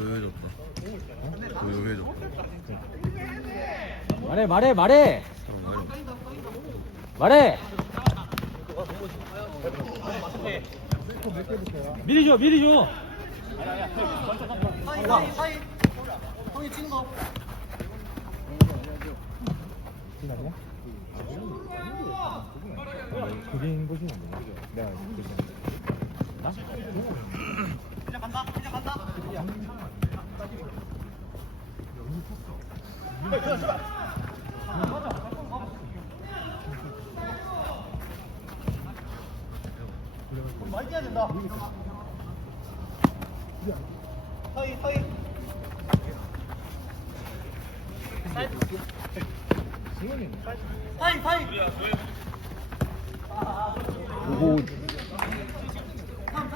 고요해졌다. 고요해졌다. 말해 말해 말해 사람 말이 없어. 말해 미리 줘 미리 줘 그린 보시면 돼요. 내가 나? 오고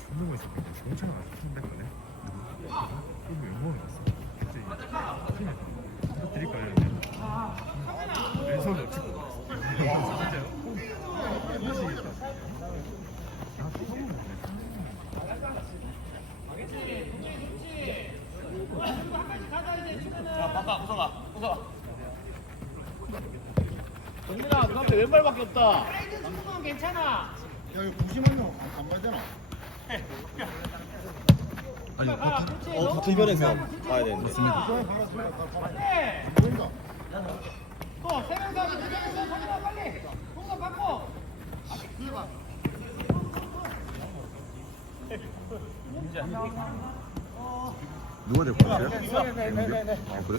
존나 멋있어. 경찰 가서 팀백거네. 누구? 이거 영광이 왔어. 갑자기 팀에 이거 드릴까요? 이러는데 왼손으로 찍고 나왔어. 진짜요? 미치겠다. 아, 처음 보네. 정민아. 그 앞에 왼발밖에 없다 아니, 어 같은 변에서 봐야 되는데. 맞습니다. 누가 될것 같아요? 아 그래?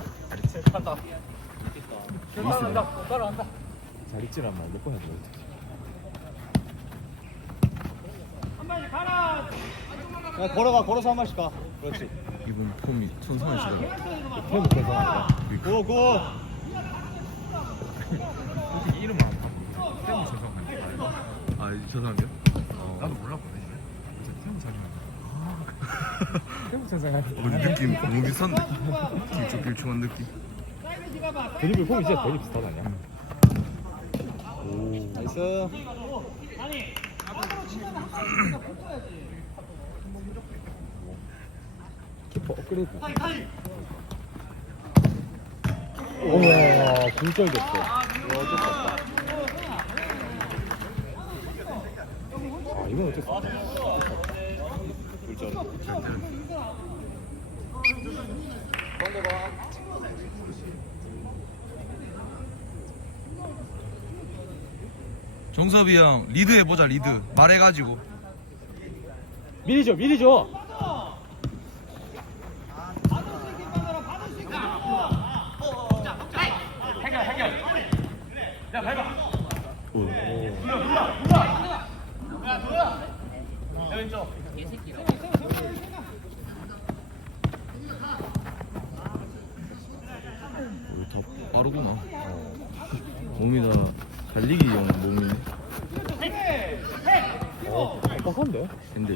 잘 있지란 말몇 번 해도 야 걸어가 걸어서 한 마씩 가. 그렇지. 이분 폼이 천상이시더라. 태국 가서 고고 어떻게 이름을 안 바꾸고 태국 죄송한데 아 죄송한데요? 나도 몰랐거든 이제 태국 사진 태국 사진 우리 느낌 너무 비싼데? 길쭉길쭉한 느낌. 드리블 폼이 진짜 되게 비슷하다 아니야? 오 나이스. 키퍼 업그레이드 우와 굴절 됐어 아 이건 어쩔 수 없다. 굴절 정섭이 형 리드 해보자 리드. 말해가지고. 미리 줘 미리 줘 더 빠르구나. 몸이 다 달리기 형 몸이네. 어 빡빡한데? 근데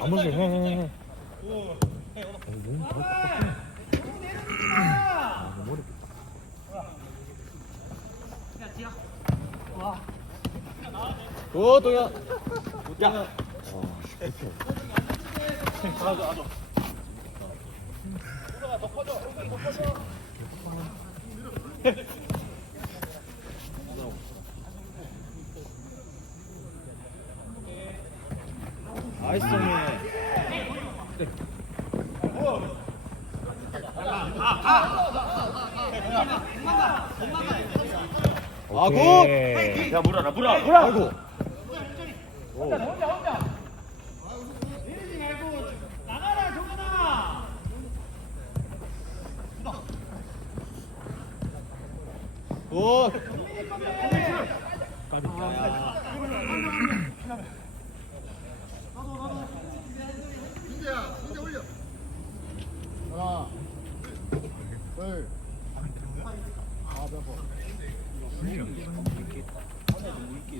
안 먹어 해해해. 어, 몸더 빡빡해 아, 머리 고 동현 아 씨, 나이스 정민 아, 굿! 오케이. 야 물어라 물어. 물어. 아이고.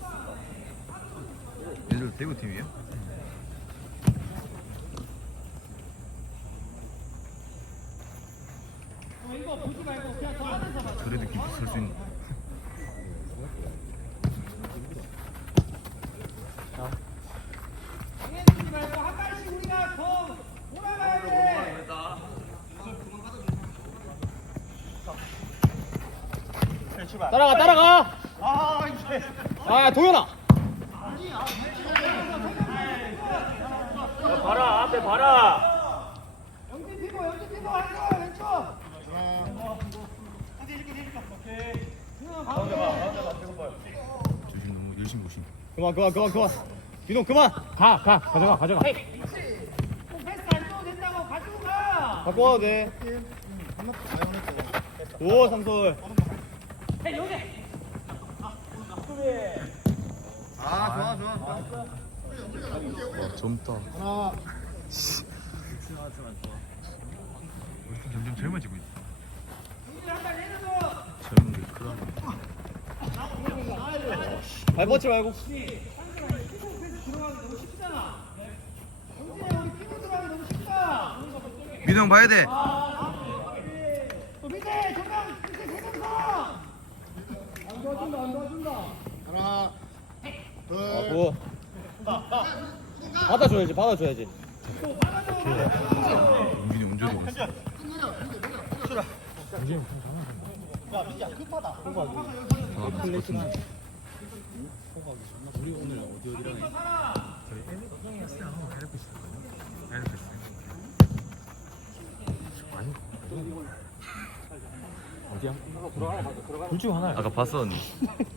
굿. 얘들 대구 팀이에요? 그래도 깊이 설수 있는 따라가 따라가 아 도현아 봐라 앞에 봐라 조심 너무 열심히 오심 그만, 그만, 그만, 그만. 윤호, 그만. 가 가 가져가 가져가 갖고 와도 돼. 오, 삼솔. 아, 좋아, 좋아. 와 젊다 하나 점점 젊어지고 있어 젊은 게 크다 발 뻗지 말고. 민호 형 봐야 돼 아, 굿. 받아줘야지, 받아줘야지. 민호 운전 오고 있어 아, 플레이트만 우리 오늘 어디 어디랑 저희 LPS하고 헤르페스 헤르페스 어디야? 둘중 하나야. 아까 봤었는데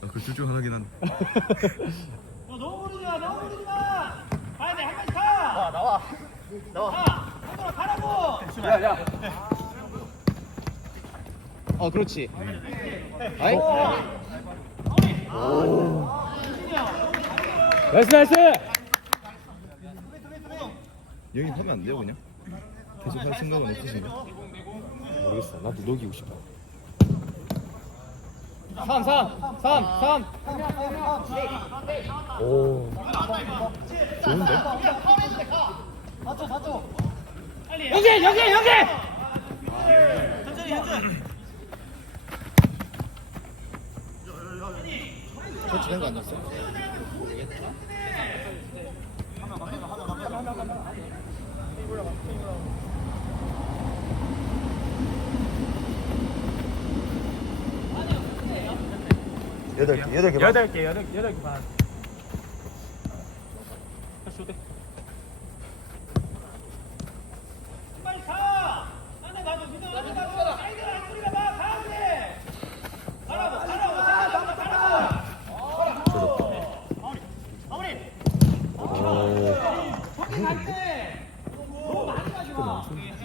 아, 그둘 중 하나긴 한데 어, 그렇지. 아이. 나이스 나이스 여기 하면 안 돼요 그냥? 계속 할 생각은 없으신가? 모르겠어. 나도 녹이고 싶어. 3, 3, 3, 3. 오. 좋은데? 여기 여기 여기 터치된 거 아니었어? 여덟 개, 여덟 개. 여덟 개 여덟 여덟 개 반.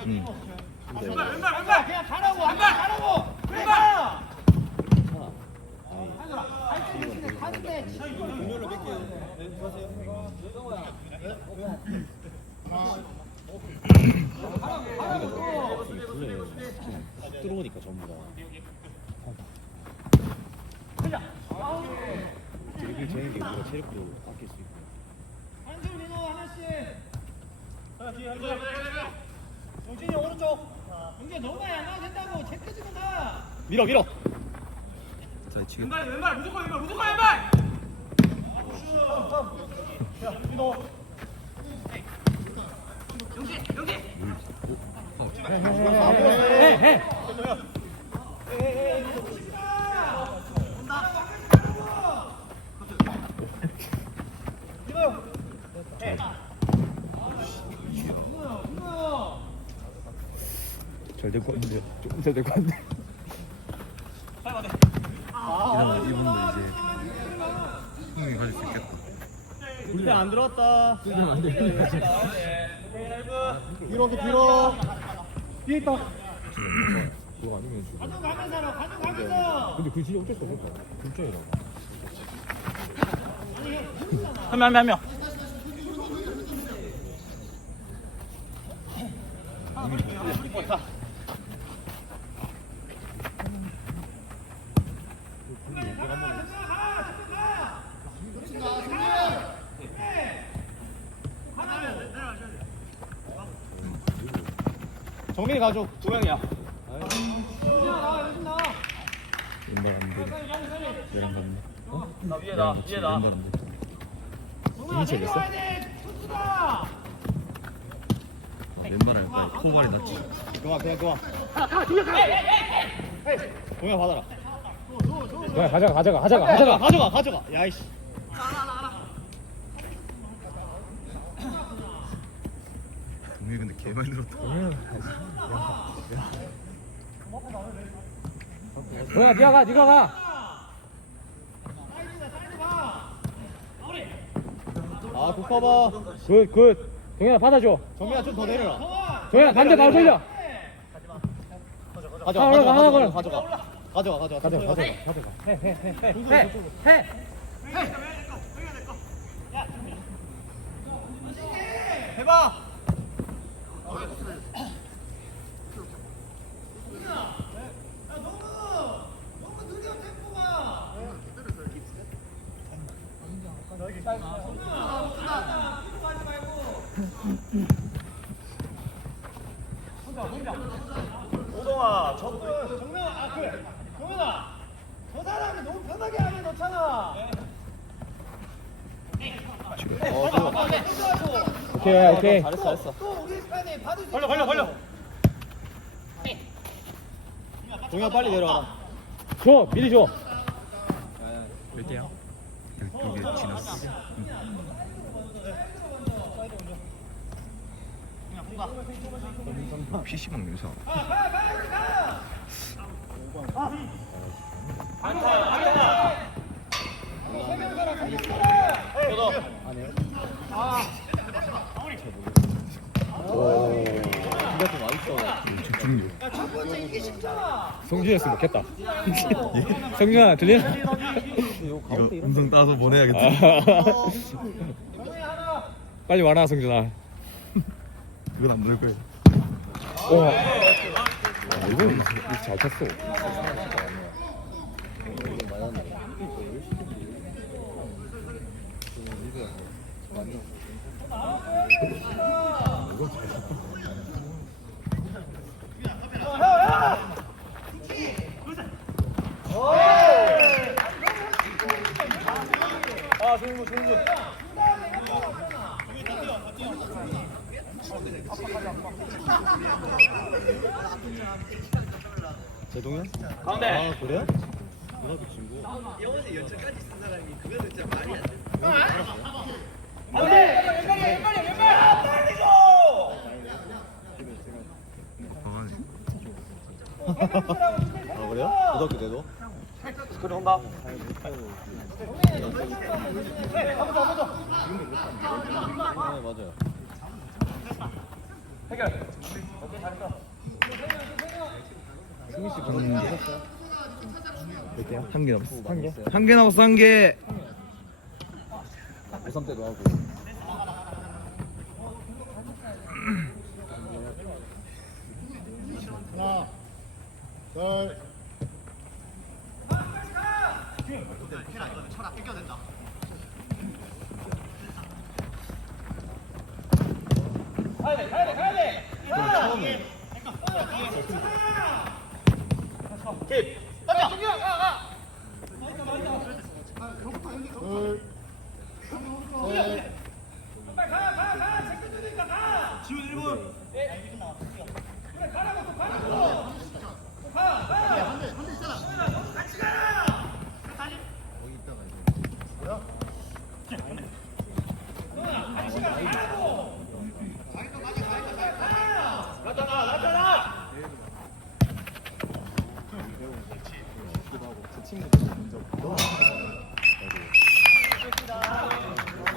응 들어오니까 전부 다. 드리블 재는 게 우리가 체력도 아낄 수 있고. 밀어, 밀어. 자 지금 해해 잘될 것 같은데. 조금 잘될 것 같은데. 이분도 이제 가질 수 있겠다. 불펜 안 들어왔다. 그러면 안 돼. 뒤로 뒤로. 뒤에 있다. 그거 아니면 지금 근데 그 진짜 어쩔 수 없다. 불정이라. 한 명, 한 명, 한 명. 정 민이 가줘. 두 명이야. 왼발 안 돼. 내랑 갔네. 어? 나 위에다, 위에다. 왼발 안 돼. 쳤어? 아, 왼발 할 거야. 코발이 낫지. 그만 그냥 그만. 동현 받아라. 야, 가져가, 가져가, 가져가 가져가. 가져가 가져가. 야이씨. 개 많이 늘었다. 뭐야, 니가 가, 니가 가. 아 국커버. 굿, 굿. 동현아 받아줘. 정민아 좀 더 내려라. 동현아 반대 바로 돌려. 가져가 하나 가져가 올라가, 가져가 하나 가져가. 가져가 가져가. 가져가, 가져가, 가져가. 해, 해, 해, 해, 해, 해. 호동아, 정명아, 아, 그, 정명아, 저 사람이 너무 편하게 하게 놓잖아. 어, 또. 오케이, 오케이. 잘했어, 잘했어. 또 우리 스타일에 받을 걸려, 걸려, 걸려. 동현 빨리 내려와. 줘, 미리 줘. 네, 네. 몇대요 12개 지났어. 응. PC방 유사. 성준이었으면 좋겠다. 성준아 들리나? 이거 음성 따서 보내야겠다. 빨리 와라, 성준아. 그건 안 될 거야. 와. 아, 이거, 이거 잘 쳤어. 제동현? 가운데. 아 그래? 고등학교 친구. 강하네. 아 그래요? 고등학교 때도? 온다. 네 맞아요. 한 개 남았어. 한 개? 한 개 남았어, 한 개. 고3 때도 하고. 둘.